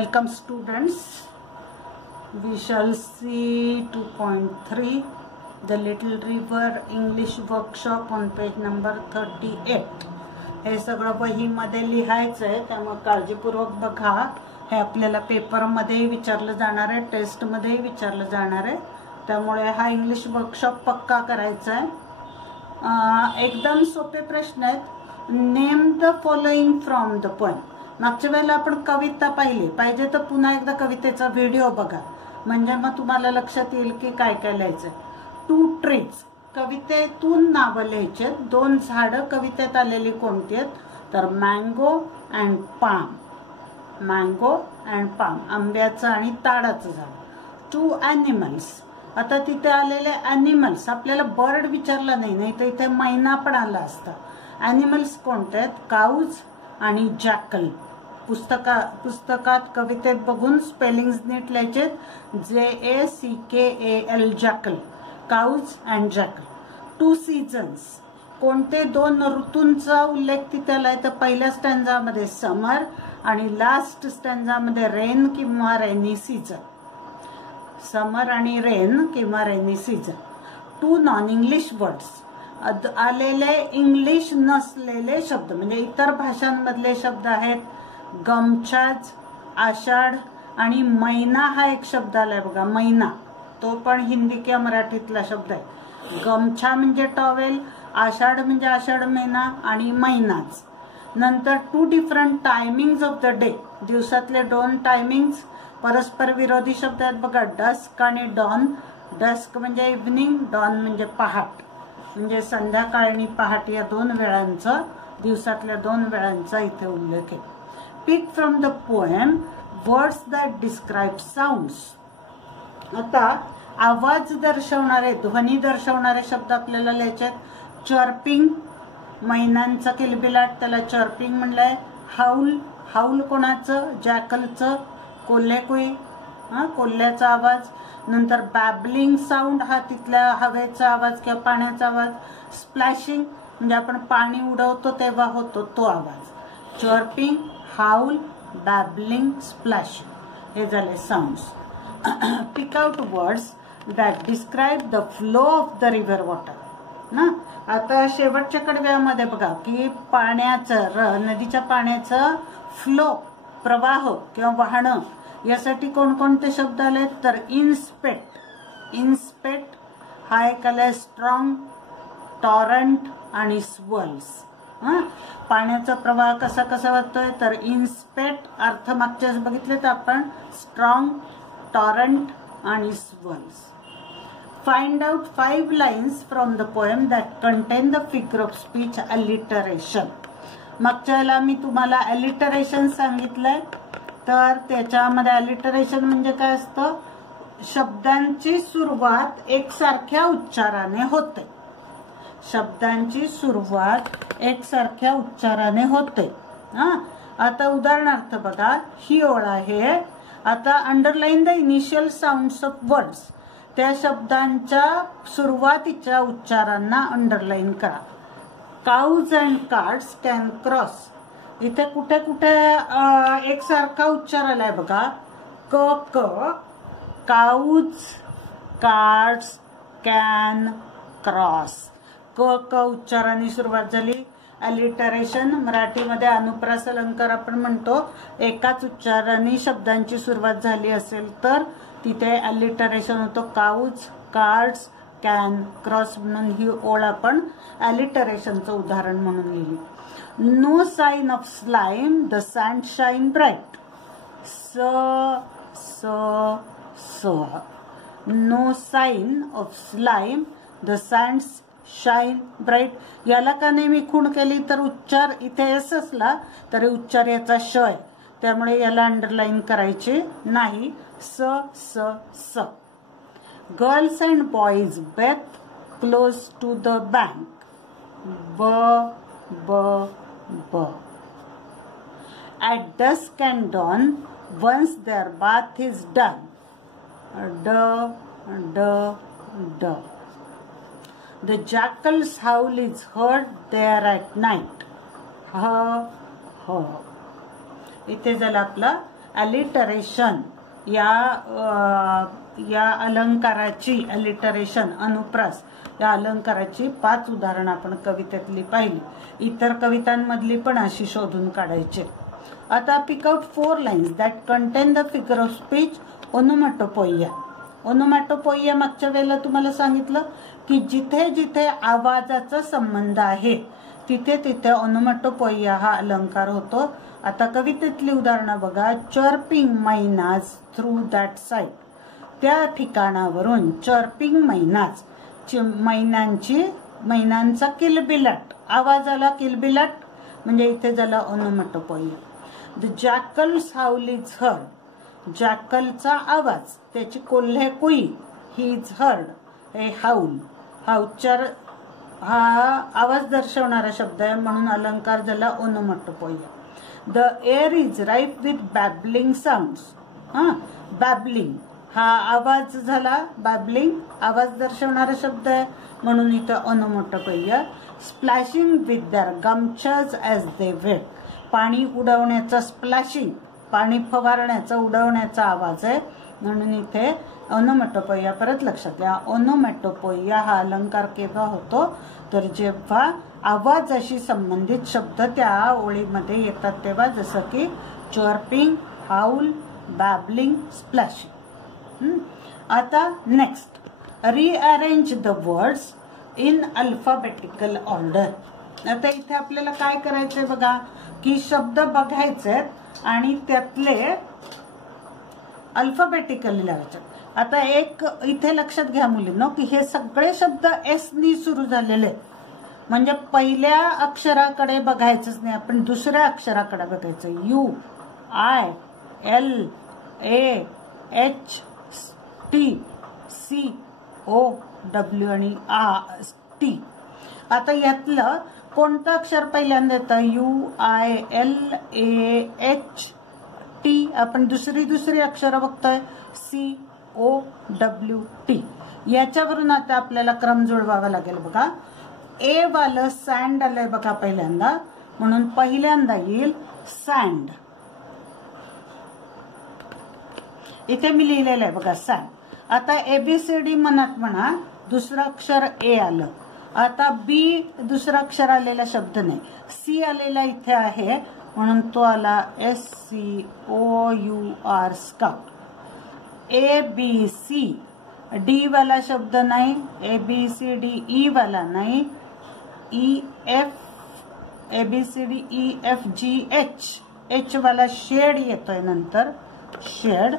Welcome students. We shall see 2.3 The Little River English Workshop on page number 38. हे सगळं वहीमध्ये लिहायचं आहे, त्यामुळे काळजीपूर्वक बघा. हे आपल्याला पेपरमध्ये विचारलं जाणार आहे, टेस्टमध्ये विचारलं जाणार आहे, त्यामुळे हा इंग्लिश वर्कशॉप पक्का करायचा आहे. एकदम सोपे प्रश्न आहेत. Name the following from the poem. मागच्या वेळेला आपण कविता पाहिली, पाहिजे तर पुन्हा एकदा कवितेचा व्हिडिओ बघा, म्हणजे मग तुम्हाला लक्षात येईल की काय काय लिहायचं. 2 trees कवितेतून नावं लिहायचे. 2 झाडं कवितेत आलेली कोणती आहेत तर mango and palm. Mango and palm, आंब्याचं आणि ताडाचं झाड. 2 animals. आता तिथे आलेले ॲनिमल्स, आपल्याला बर्ड विचारला नाही तर इथे मैना पण आला असता. ॲनिमल्स कोणते आहेत? काऊज आणि जॅकल. पुस्तकात कवितेत बघून स्पेलिंग्स नीट लिहायचे. JACKAL jackal, cows and jackal. 2 seasons. कोणते 2 ऋतूंचा उल्लेख तिथे आलाय तर पहिल्या स्टँजामध्ये समर आणि लास्ट स्टँजामध्ये रेन किंवा रेनी सीझन. समर आणि रेन किंवा रेनी सीझन. 2 non-English words. आलेले इंग्लिश नसलेले शब्द म्हणजे इतर भाषांमधले शब्द आहेत. गमछाज, आषाढ आणि मैना हा एक शब्द आलाय बघा, मैना. तो पण हिंदी किंवा मराठीतला शब्द आहे. गमछा म्हणजे टॉवेल, आषाढ म्हणजे आषाढ महिना आणि मैनाच. नंतर 2 different timings of the day. दिवसातले 2 टायमिंग्स. परस्पर विरोधी शब्द आहेत बघा, डस्क आणि डॉन. डस्क म्हणजे इव्हनिंग, डॉन म्हणजे पहाट, म्हणजे संध्याकाळ आणि पहाट या 2 वेळांचा, दिवसातल्या 2 वेळांचा इथे उल्लेख आहे. Pick from the poem words that describe sounds. आता आवाज दर्शवणारे, ध्वनी दर्शवणारे शब्द आपल्याला लिहायचे आहेत. चर्पिंग, मैनांचा किलबिलाट, त्याला चर्पिंग म्हणलंय. हाऊल, हाऊल कोणाचं? जॅकलचं. कोल्हेकुई, कोल्ह्याचा आवाज. नंतर बॅबलिंग साऊंड, हा तिथल्या हवेचा आवाज किंवा पाण्याचा आवाज. स्प्लॅशिंग म्हणजे आपण पाणी उडवतो तेव्हा होतो तो आवाज. चर्पिंग, हाऊल, बॅबलिंग, स्प्लॅशिंग हे झाले sounds. Pick out words that describe the flow of the river water ना. आता शेवटच्या कडव्यामध्ये बघा की पाण्याचं, नदीच्या पाण्याचं फ्लो, प्रवाह किंवा वाहनं, यासाठी कोणकोणते शब्द आले तर इन्स्पेक्ट. इन्स्पेक्ट हा एक आलाय. स्ट्रॉंग, टॉरंट आणि स्वर्ल्स. पाण्याचा प्रवाह कसा कसा वाहतोय तर इन्स्पेक्ट. अर्थ मागच्याच बघितले तर आपण स्ट्रॉंग, टॉरंट आणि swirls. Find out 5 lines from the poem that contain the figure of speech alliteration. मागच्या वेळेला मी तुम्हाला अलिटरेशन सांगितलंय, तर त्याच्यामध्ये अलिटरेशन म्हणजे काय असतं? शब्दांची सुरुवात एकसारख्या उच्चाराने होते. शब्दांची सुरुवात एकसारख्या उच्चाराने होते. आता उदाहरणार्थ बघा, ही ओळ आहे. आता underline the initial sounds of words. त्या शब्दांच्या सुरुवातीच्या उच्चारांना अंडरलाईन करा. काऊज अँड कार्ड्स कॅन क्रॉस. इथे कुठे कुठे एकसारखा उच्चार आलाय बघा. क क, काऊज, कार्ड्स, कॅन, क्रॉस. क क उच्चाराने सुरुवात झाली. अलिटरेशन, मराठीमध्ये अनुप्रास अलंकार आपण म्हणतो. एकाच उच्चाराने शब्दांची सुरुवात झाली असेल तर तिथे अलिटरेशन होतो. काऊज, कार्ड्स, कॅन, क्रॉस म्हणून ही ओळ आपण अलिटरेशनचं उदाहरण म्हणून लिहिली. No sign of slime, the sand shine bright. स स स. No sign of slime, the sand shine bright. याला का नाही मी खूण केली तर उच्चार इथे एस असला तरी उच्चार याचा श आहे, त्यामुळे याला अंडरलाईन करायचे नाही. स स स. Girls and boys bathe close to the bank. ब ब ब. At dusk and dawn once their bath is done. ड ड ड. The jackal's howl is heard there at night. ह ह. इथे झाला आपला अलिटरेशन या अलंकाराची, अलिटरेशन अनुप्रास या अलंकाराची 5 उदाहरणं आपण कवितेतली पाहिली. इतर कवितांमधली पण अशी शोधून काढायची. आता pick out 4 lines that contain the figure of speech onomatopoeia. Onomatopoeia मागच्या वेळेला तुम्हाला सांगितलं की जिथे जिथे आवाजाचा संबंध आहे तिथे तिथे ओनोमॅटोपोइया हा अलंकार होतो. आता कवितेतली उदाहरणं बघा. Chirping mynahs through that side. त्या ठिकाणावरून चर्पिंग मैनाज, मैनांचा किलबिलाट, आवाजाला किलबिलाट म्हणजे इथे झाला onomatopoeia. The jackal's howl is heard. जॅकलचा आवाज, त्याची कोल्हे कुई, ही इज हर्ड. हे हाऊल, हा उच्चार, हा आवाज दर्शवणारा शब्द आहे म्हणून अलंकार झाला onomatopoeia. The air is rife with babbling sounds. Babbling हा आवाज झाला, बॅबलिंग आवाज दर्शवणारा शब्द आहे म्हणून इथं onomatopoeia. Splashing with their gamchhas as they wade. पाणी उडवण्याचा, स्प्लॅशिंग पाणी फवारण्याचा, उडवण्याचा आवाज आहे म्हणून इथे ओनोमॅटोपोइया. परत लक्षात घ्या, ओनोमॅटोपोइया हा अलंकार केव्हा होतो तर जेव्हा आवाजाशी संबंधित शब्द त्या ओळीमध्ये येतात तेव्हा, जसं की चर्पिंग, हाऊल, बॅबलिंग, स्प्लॅशिंग. आता next, rearrange the words in alphabetical order. आता इथे आपल्याला काय करायचंय बघा की शब्द बघायचे आणि त्यातले अल्फाबेटिकली लावायचे. आता एक इथे लक्षात घ्या मुलींनो की हे सगळे शब्द एस नी सुरू झालेले, म्हणजे पहिल्या अक्षराकडे बघायचंच नाही, आपण दुसऱ्या अक्षराकडे बघायचं. U, I, L, A, H, T, C, O, W आणि टी. आता यातलं कोणतं अक्षर पहिल्यांदा येतं? U, I, L, A, H, T. आपण दुसरी अक्षरं बघतोय. C, O, W, T. याच्यावरून आता आपल्याला क्रम जुळवावा लागेल बघा. ए वालं सँड आलंय बघा पहिल्यांदा, म्हणून पहिल्यांदा येईल सँड. इथे मी लिहिलेलं आहे बघा सँड. आता एबीसीडी मनात म्हणा, दुसरं अक्षर ए आलं. आता बी दुसरं अक्षर आलेला शब्द नाही. सी आलेला इथे आहे म्हणून तो आला SCOUR scout. A B C, D वाला शब्द नाही, ABCD ई वाला नाही, ABCD EFG एच वाला शेड येतोय नंतर, शेड.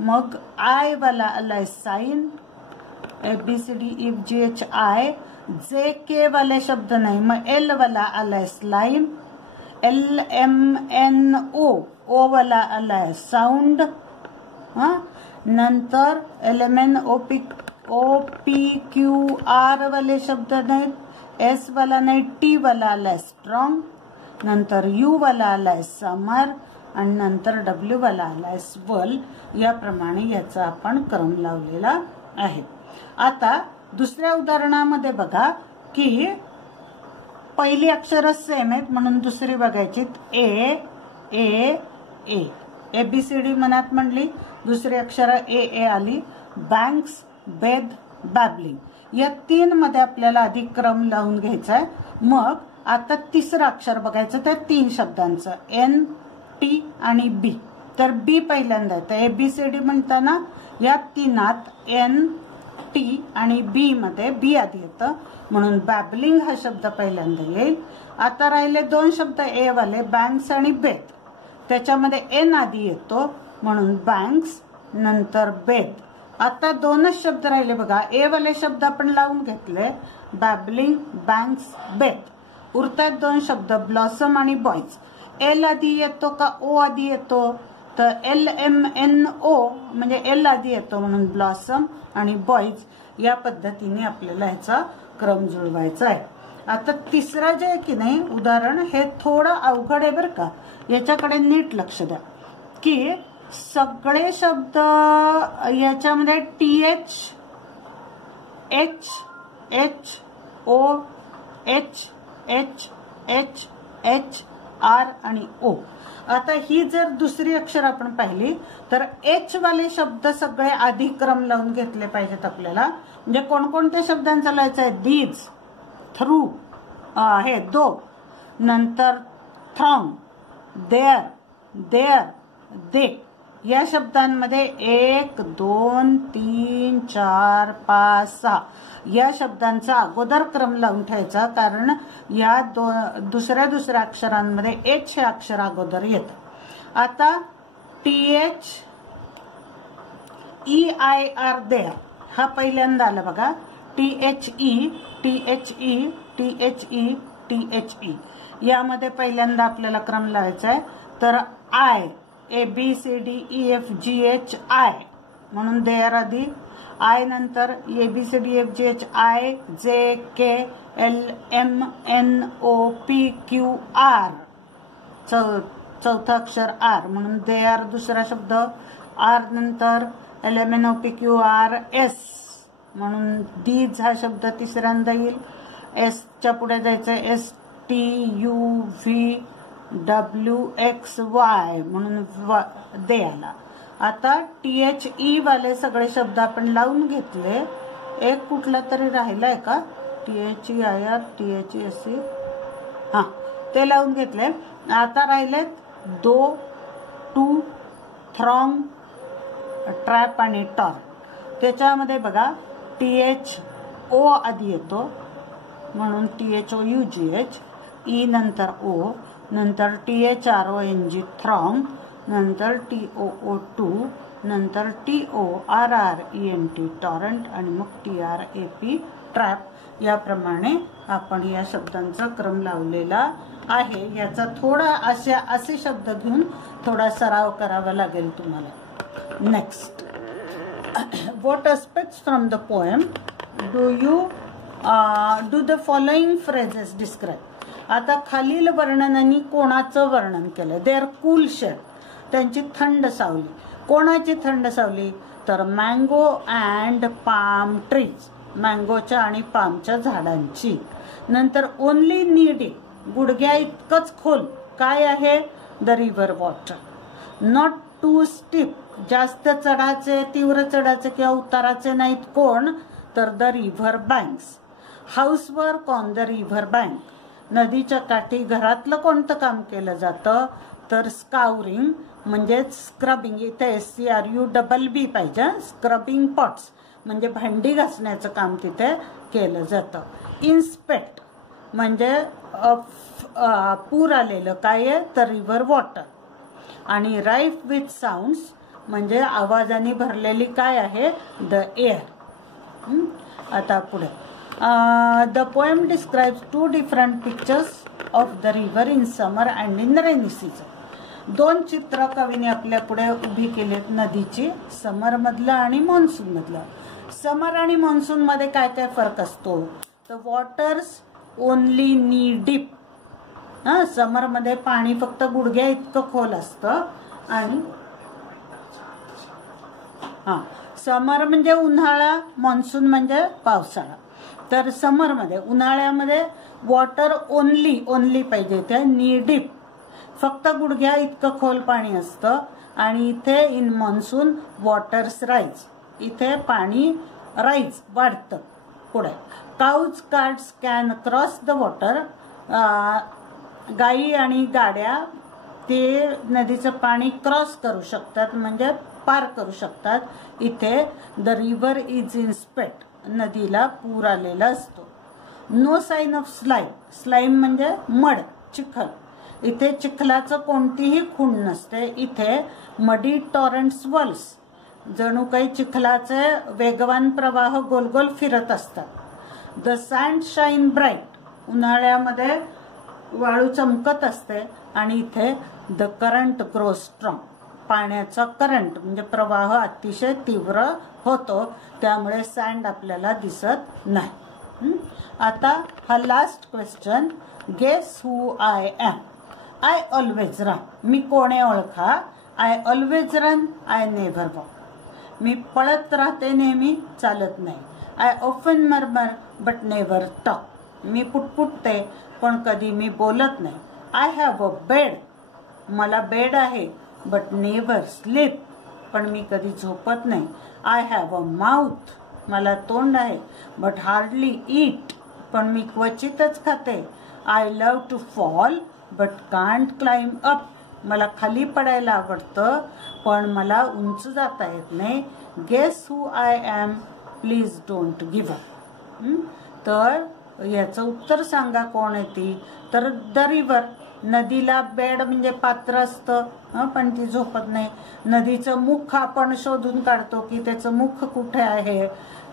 मग आय वाला आलाय sign, ABCD EFGH I. JK वाले शब्द नाही, मग एल वाला आलाय स्लाइम, LMNO ओ वाला आलाय साऊंड. नंतर LMNOPQR वाले शब्द नाहीत, S वाला नाही, T वाला आलाय स्ट्रॉंग, नंतर U वाला आलाय समर आणि नंतर W वाला आलाय स्वल. याप्रमाणे याचा आपण क्रम लावलेला आहे. आता दुसऱ्या उदाहरणामध्ये बघा की पहिली अक्षर सेम आहेत म्हणून दुसरी बघायची. ए ए ए, ABCD मनात म्हणली, दुसरी अक्षर ए आली. बँक्स, बेद, बॅबलिंग. या 3 मध्ये आपल्याला आधी क्रम लावून घ्यायचा आहे. मग आता तिसरं अक्षर बघायचं त्या 3 शब्दांचं, N, T आणि B. तर B पहिल्यांदा येतं. ABCD म्हणताना या 3त N, T आणि B मध्ये B आधी येतं म्हणून बॅबलिंग हा शब्द पहिल्यांदा येईल. आता राहिले 2 शब्द ए वाले, बँक्स आणि बेद. त्याच्यामध्ये N आधी येतो म्हणून बँक्स नंतर बेद. आता 2च शब्द राहिले बघा. ए वाले शब्द आपण लावून घेतले, बॅबलिंग, बँक्स, बेद. उरतात 2 शब्द, ब्लॉसम आणि बॉयज. एल आधी येतो का ओ आधी येतो? तर LMNO म्हणजे एल आधी येतो म्हणून ब्लॉसम आणि बॉयज. या पद्धतीने आपल्याला ह्याचा क्रम जुळवायचा आहे. आता तिसरा जे आहे की नाही उदाहरण, हे थोडं अवघड आहे बरं का. याच्याकडे नीट लक्ष द्या की सगळे शब्द याच्यामध्ये TH, HO, HH, R आणि O आता ही जर दुसरी अक्षर आपण पाहिली तर एच वाले शब्द सगळे आधी क्रम लावून घेतले पाहिजेत आपल्याला. म्हणजे कोणकोणत्या शब्दांचा लिहायचा आहे? दीज, थ्रू, हे दो, नंतर थ्रॉंग, देअर, देअर, दे. या शब्दांमध्ये 1 2 3 4 5 6 या शब्दांचा अगोदर क्रम लावून ठेवायचा, कारण या दुसऱ्या अक्षरांमध्ये एच हे अक्षर अगोदर येतं. आता TH EIR देअर हा पहिल्यांदा आला बघा. THE THE THE THE यामध्ये पहिल्यांदा आपल्याला क्रम लावायचा आहे. तर आय ABCDEFGH आय म्हणून देअर आधी, आय नंतर ABCDEFGH आय JKLMNOPQR चौथा अक्षर आर म्हणून देअर दुसरा शब्द. आर नंतर LMNOPQRS म्हणून दीज हा शब्द तिसऱ्यांदा येईल. एस च्या पुढे जायचं STUVWXY म्हणून दे आला. आता THE वाले सगळे शब्द आपण लावून घेतले. एक कुठला तरी राहिलाय का? THEIR THESE हा ते लावून घेतले. आता राहिलेत दो, टू, थ्रॉंग, ट्रॅप आणि टॉर्न. त्याच्यामध्ये बघा THO आधी येतो म्हणून THOUGH, ई नंतर ओ, नंतर THRONG थ्रॉंग, नंतर TOO2, नंतर TORRENT टॉरंट आणि मग TRAP ट्रॅप. याप्रमाणे आपण या शब्दांचा क्रम लावलेला आहे. याचा थोडा असे शब्द घेऊन थोडा सराव करावा लागेल तुम्हाला. Next, what aspects from the poem do the following phrases describe? आता खालील वर्णनांनी कोणाचं वर्णन केलं? देअर कूल शेड त्यांची थंड सावली. कोणाची थंड सावली? तर मँगो अँड पाम ट्रीज मँगोच्या आणि पामच्या झाडांची. नंतर ओनली नीड गुडघ्या इतकंच खोल काय आहे? The river water. Not too steep जास्त चढाचे तीव्र चढाचे किंवा उताराचे नाहीत. कोण? तर the river banks. Housework on the river bank नदीच्या काठी घरातलं कोणतं काम केलं जातं? तर स्काउरिंग म्हणजे स्क्रबिंग. इथे SCRUBB पाहिजे. स्क्रबिंग पॉट्स म्हणजे भांडी घासण्याचं काम तिथे केलं जातं. इन्स्पेक्ट म्हणजे पूर आलेलं काय आहे? तर रिव्हर वॉटर. आणि राईफ विथ साऊंड्स म्हणजे आवाजाने भरलेली काय आहे? The air. आता पुढे the poem describes 2 different pictures of the river in summer and in rainy season. 2 चित्र कवीने आपल्या पुढे उभी केलीत नदीची, समर मधलं आणि मान्सून मधलं. समर आणि मान्सून मध्ये काय काय फरक असतो? तर वॉटर्स ओनली नी डीप. समर मध्ये पाणी फक्त गुडघ्या इतकं खोल असतं. आणि समर म्हणजे उन्हाळा, मान्सून म्हणजे पावसाळा. तर समर मध्ये उन्हाळ्यामध्ये वॉटर ओनली पाहिजे. ते नी डीप फक्त गुडघ्या इतकं खोल पाणी असतं. आणि इथे इन मान्सून वॉटर्स राईज इथे पाणी राईज वाढतं. पुढे cows carts can cross the water. गाई आणि गाड्या ते नदीचं पाणी क्रॉस करू शकतात म्हणजे पार करू शकतात. इथे the river is in spate नदीला पूर आलेला असतो. No sign of slime. Slime म्हणजे मड, चिखल. इथे चिखलाचं कोणतीही खूण नसते. इथे मडी टॉरंट्स वल्स जणू काही चिखलाचे वेगवान प्रवाह गोल गोल फिरत असतात. द सँड शाईन ब्राईट उन्हाळ्यामध्ये वाळू चमकत असते. आणि इथे द करंट ग्रो स्ट्रॉंग पाण्याचा करंट म्हणजे प्रवाह अतिशय तीव्र होतो. त्यामुळे सँड आपल्याला दिसत नाही. आता हा last question, guess who I am. I always run मी कोणे ओळखा. I always run I never walk मी पळत राहते नेहमी चालत नाही. I often murmur but never talk मी पुटपुटते पण कधी मी बोलत नाही. आय हॅव अ बेड मला बेड आहे बट नेव्हर स्लीप, पण मी कधी झोपत नाही. आय हॅव अ माउथ, मला तोंड आहे बट हार्डली ईट, पण मी क्वचितच खाते. I love to fall but can't climb up, मला खाली पडायला आवडतं पण मला उंच जाता येत नाही. Guess who I am, please don't give up. तर याचं उत्तर सांगा कोण आहे ती. तर द रिव्हर. नदीला बेड म्हणजे पात्र असतं पण ती झोपत नाही. नदीचं मुख आपण शोधून काढतो की त्याचं मुख कुठे आहे,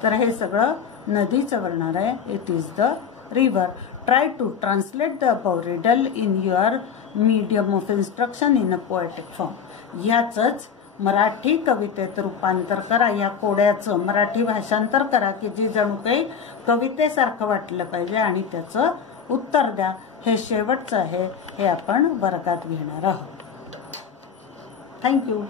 तर हे सगळं नदीचं बनणार आहे. It is the river. Try to translate the above riddle in your medium of instruction in a poetic form. ह्याचंच मराठी कवितेत रूपांतर करा. या कोड्याचं मराठी भाषांतर करा की जी जणू काही कवितेसारखं वाटलं पाहिजे आणि त्याचं उत्तर द्या. हे शेवटचं आहे, हे आपण वर्गात घेणार आहोत. थँक्यू.